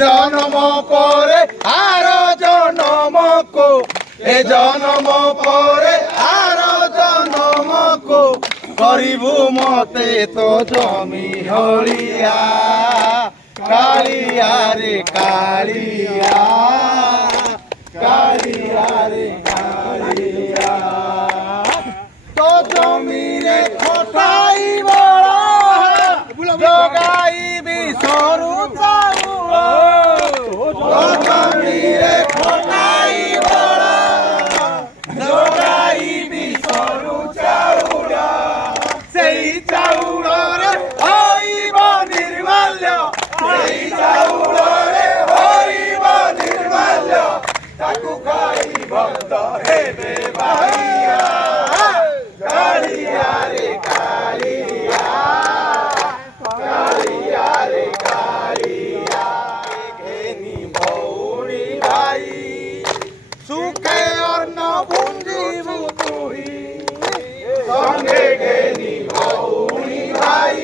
জনম পরে আর জনমকো এ জনম পরে আর জনমকো করিবু মতে তো জমি হলিয়া কালিয়া রে কালিয়া কালিয়া রে কালিয়া তো জমি রে খটাই বড় জগাইবি সরু চাউল তো জমি রে খটাই বড় জগাইবি সরু চাউল সেই চাউলরে হইব নির্মাল্য সেই চাউলরে হইব নির্মাল্য তাকু খাই ভক্ত হেবে ভাইয়া কালিয়া রে কালিয়া কালিয়া রে কালিয়া ঘেনি ভৌরি ভাই সুখে অন্ন ভুঞ্জিবু তুই সঙ্গে ঘেনি ভৌরি ভাই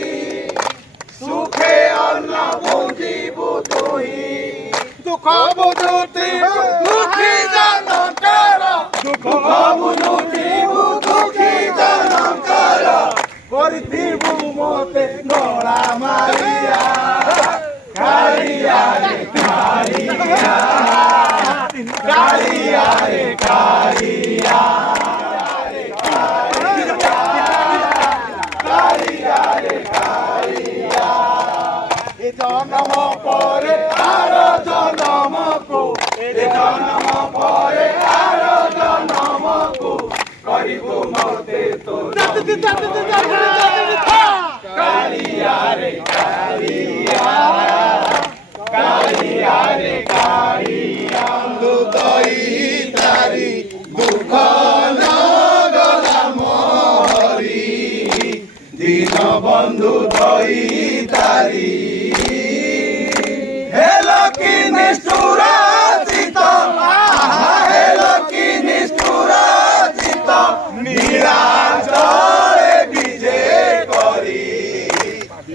সুখে অন্ন ভুঞ্জিবু তুই দুঃখ বুঝুতিবু দুঃখী জনকর দুঃখ বুঝুতিবু দুঃখী জনকর করিথিবু মতে গলা মারিয়া কালিয়া রে কালিয়া কালিয়া রে কালিয়া কালিয়া রে কালিয়া এ জনম পরে আর জনমকো এ জনম পরে আর জনমকো করিবু মতে তো কালিয়া রে কালিয়া কালিয়া রে কালিয়া দুদই তারি দুঃখ নগলা মহরি দীন বন্ধু দই তারি হেলো কি নিষ্ঠুর চিত হেলো কি নিষ্ঠুর চিত নিরাচলে বিজে করি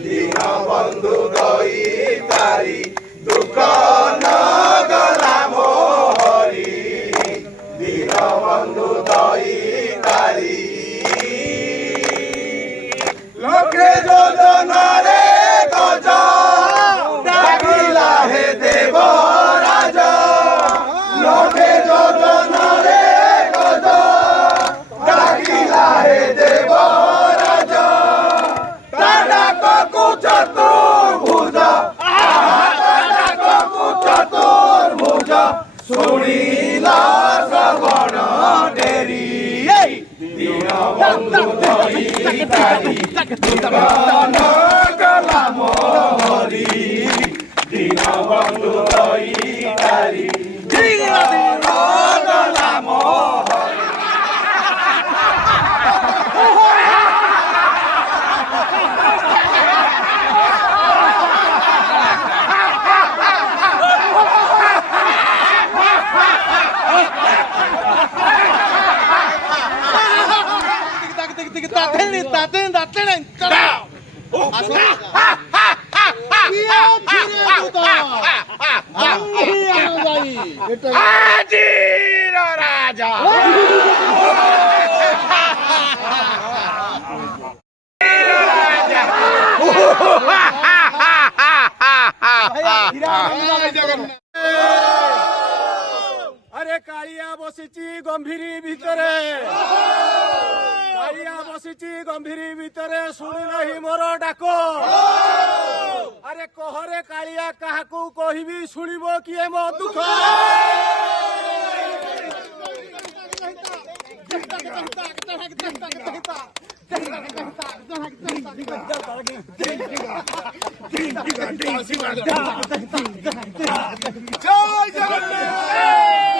দীন বন্ধু দই তারি দুঃখ নগলা মোহরি দীন বন্ধু দই তারি লোকে যোজনারে গজ ডাকিলা হে দেব রাজ লোকে যোজনারে গজ ডাকিলা হে দেব রাজ ডাকু চতুর্ভুজ ডাকু চতুর্ভুজ শুনিলা শ্রবণ ডেরি দীন বন্ধু দই তারি গলা মোহরি দীন বন্ধু দই তারি গলা মোহরি রাজা আরে কালিয়া বসিছি গম্ভীরি ভিতরে কালিয়া বসিছি গম্ভীরি ভিতরে শুনি নাহি মোর ডাক আরে কহরে কালিয়া কাহাকু কহিবি শুনিব কিয়ে মো দুঃখ জয় জগন্নাথ।